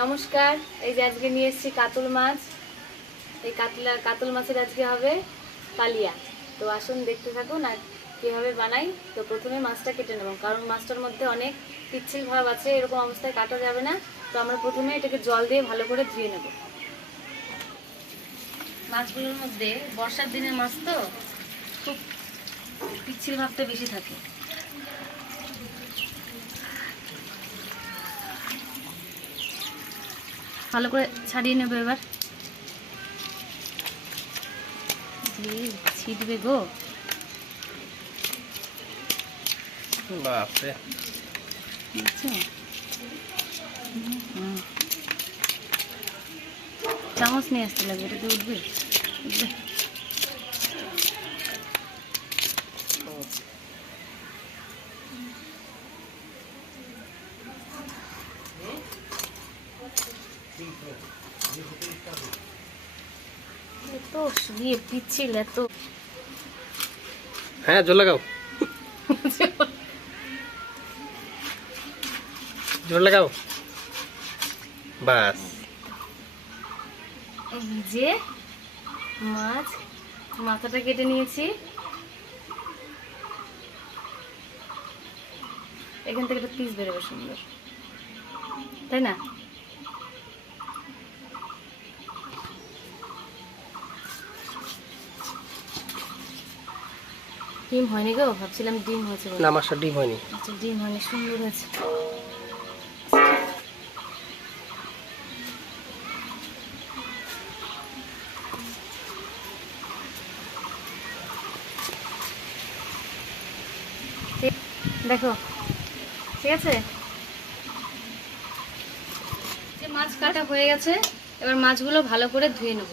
নমস্কার, এই যে আজকে নিয়ে এসেছি কাতল মাছ। এই কাতলা, কাতল মাছের আজকে হবে কালিয়া তো আসুন দেখতে থাকুন আর কীভাবে বানাই। তো প্রথমে মাছটা কেটে নেব, কারণ মাছটার মধ্যে অনেক পিচ্ছিল ভাব আছে, এরকম অবস্থায় কাটা যাবে না। তো আমরা প্রথমে এটাকে জল দিয়ে ভালো করে ধুয়ে নেব। মাছগুলোর মধ্যে বর্ষার দিনের মাছ তো খুব পিচ্ছিল ভাবটা বেশি থাকে। ভালো করে ছাড়িয়ে নেবে এবার। ছিটবে গো। বাপরে। চামচ নিয়ে আসতে লাগবে এটাতে উঠবে? উঠবে। এত শুয়ে পিচ্ছিল এত। হ্যাঁ জল লাগাও। জল লাগাও। বাস। যে মাছ মাথাটা কেটে নিয়েছি। এখান থেকে একটা পিস বেরোবে সুন্দর। তাই না? ডিম হয়নি গো ভাবছিলাম ডিম হয়েছে। না মাছটা ডিম হয়নি। আচ্ছা ডিম হয়নি সুন্দর হয়েছে। দেখো ঠিক আছে? যে মাছ কাটা হয়ে গেছে এবার মাছগুলো ভালো করে ধুয়ে নেব।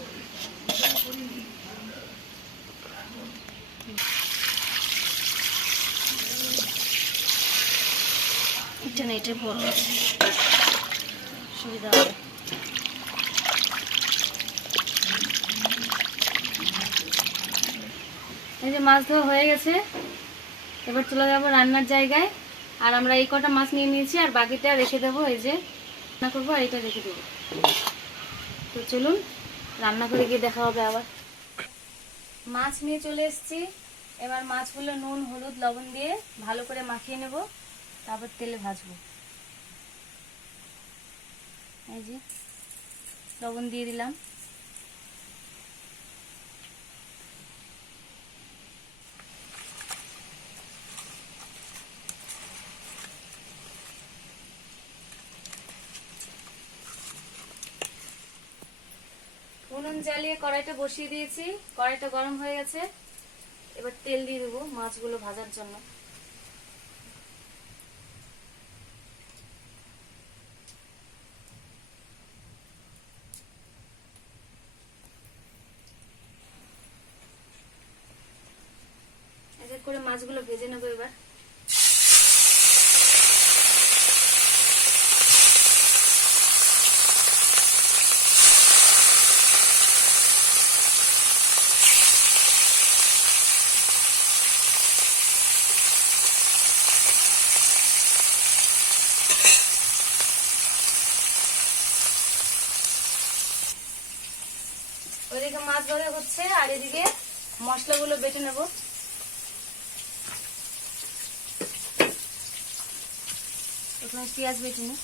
এটা না এটা বড়। সুবিধা হবে। এই যে মাছ ধোয়া হয়ে গেছে, এবার চলে যাব রান্নার জায়গায়। আর আমরা এই কটা মাছ নিয়ে নিয়েছি, আর বাকিটা রেখে দেবো, এই যে রান্না করব, আর এটা রেখে দেবো। তো চলুন, রান্না করে গিয়ে দেখা হবে আবার। মাছ নিয়ে চলে এসেছি। এবার মাছগুলো নুন, হলুদ, লবণ দিয়ে ভালো করে মাখিয়ে নেব। তারপর তেলে ভাজবো। এই যে, লবণ দিয়ে দিলাম। উনুন জ্বালিয়ে কড়াইটা বসিয়ে দিয়েছি। কড়াইটা গরম হয়ে গেছে। এবার তেল দিয়ে দেবো মাছগুলো ভাজার জন্য। করে মাছগুলো ভেজে নেব এবার। ওইদিকে মাছ ধরে হচ্ছে আর এদিকে মশলাগুলো বেটে নেব। প্রথমে পেঁয়াজ বেটে নিই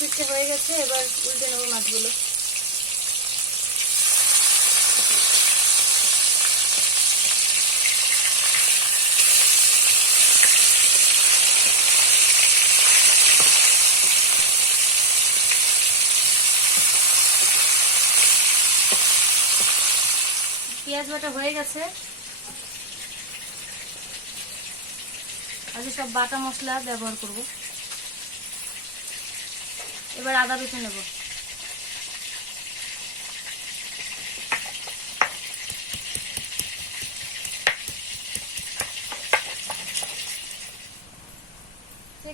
পিঠে হয়ে গেছে এবার উল্টে নেব মাছগুলো। পেঁয়াজ বাটা হয়ে গেছে। আজকে সব বাটা মশলা ব্যবহার করব। এবার আদা বেছে নেব।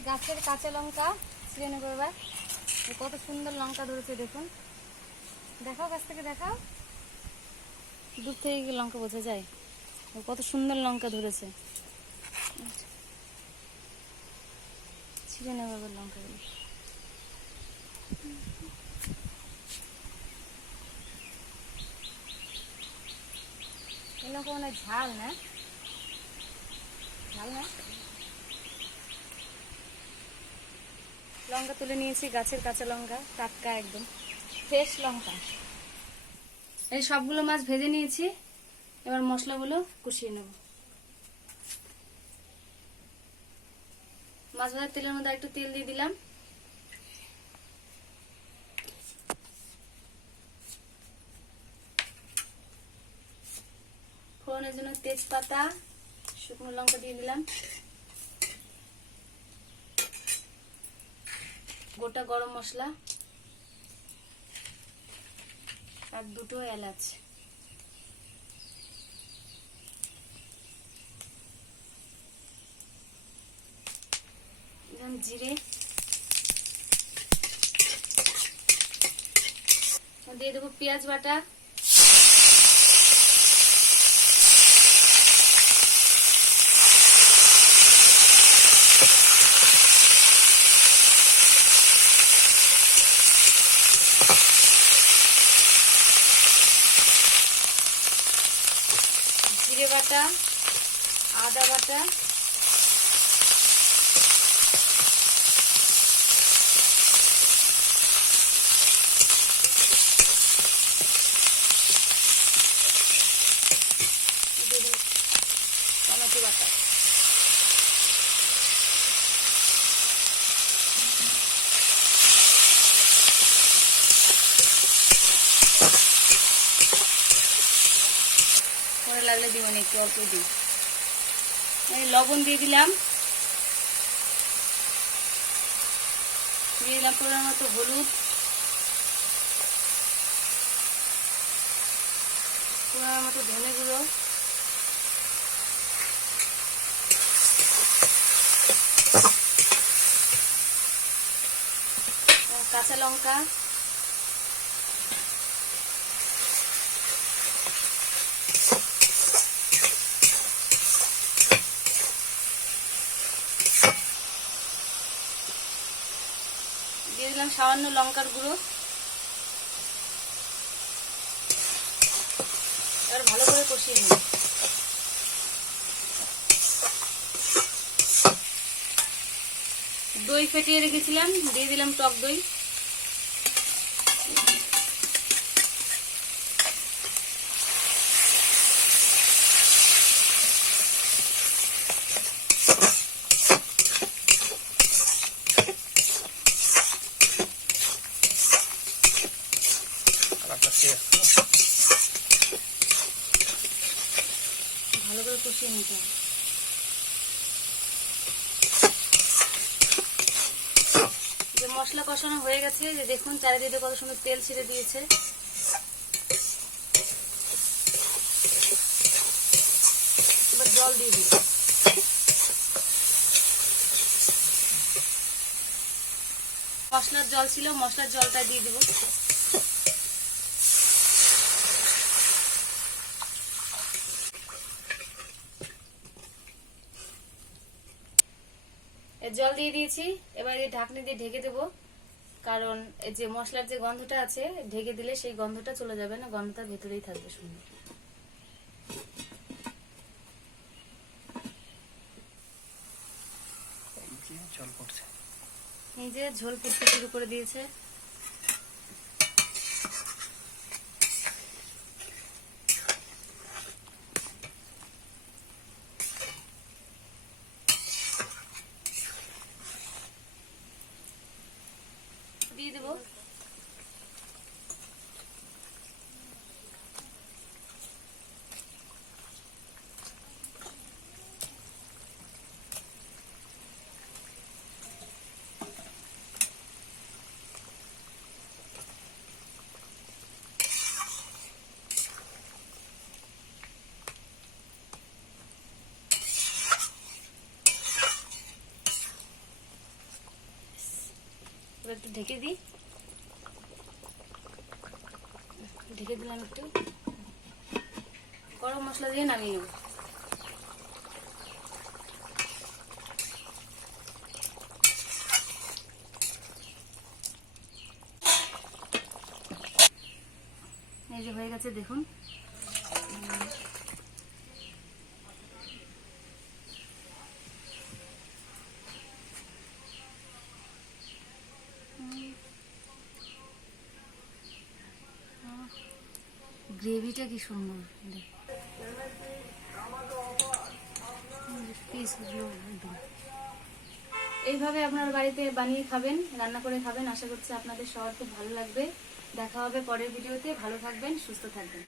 গাছের কাঁচা লঙ্কা ছিঁড়ে নেব এবার। কত সুন্দর লঙ্কা ধরেছে দেখুন। দেখাও, গাছ থেকে দেখাও। দূর থেকে লঙ্কা বোঝা যায়। কত সুন্দর লঙ্কা ধরেছে। ছিঁড়ে নেব এবার লঙ্কাগুলো লঙ্কা মনে ঝাল, না? ঝাল না? লঙ্কা তুলে নিয়েছি, গাছের কাঁচা লঙ্কা, টাটকা একদম। ফ্রেশ লঙ্কা। এই সবগুলো মাছ ভেজে নিয়েছি। এবার মশলাগুলো কষিয়ে নেব। মাছ ভাজার তেলের মধ্যে একটু তেল দিয়ে দিলাম। ফোড়নের জন্য তেজপাতা, শুকনো লঙ্কা দিয়ে দিলাম। গোটা গরম মশলা। আর দুটো এলাচ দিলাম জিরে। দিয়ে দেবো পেঁয়াজ বাটা জিরে বাটা দেবো টমেটো বাটা। পরে লাগলে দিব না একটু অল্প দিই। লবণ দিয়ে দিলাম। দিয়ে দিলাম পরিমাণ মতো হলুদ। পরিমাণ মতো ধনে গুঁড়ো। কাঁচা লঙ্কা দিয়ে দিলাম সামান্য লঙ্কার গুঁড়ো। এবার ভালো করে কষিয়ে নিই দই ফেটিয়ে রেখেছিলাম, দিয়ে দিলাম টক দই ভালো করে কষিয়ে নিতে হবে যে মশলা কষানো হয়ে গেছে। যে দেখুন, চারিদিকে কত সুন্দর তেল ছিঁড়ে দিয়েছে। এবার জল দিয়ে দিই। মশলার জল ছিল, মশলার জলটা দিয়ে দিব। জল দিয়ে দিয়েছি। এবার এই ঢাকনি দিয়ে ঢেকে দেবো। কারণ এই যে মশলার যে গন্ধটা আছে ঢেকে দিলে সেই গন্ধটা চলে যাবে না গন্ধটা ভেতরেই থাকবে সুন্দর। এই যে ঝোল ফুটতে শুরু করে দিয়েছে। দিয়ে দেবো। ঢেকে দিই। ঢেকে দিলাম একটু। গরম মশলা দিয়ে নামিয়ে নেব। এই যে হয়ে গেছে, দেখুন। গ্রেভিটা কি সুন্দর। এইভাবে আপনার বাড়িতে বানিয়ে খাবেন, রান্না করে খাবেন, আশা করছি আপনাদের সবার খুব ভালো লাগবে। দেখা হবে পরের ভিডিওতে। ভালো থাকবেন, সুস্থ থাকবেন।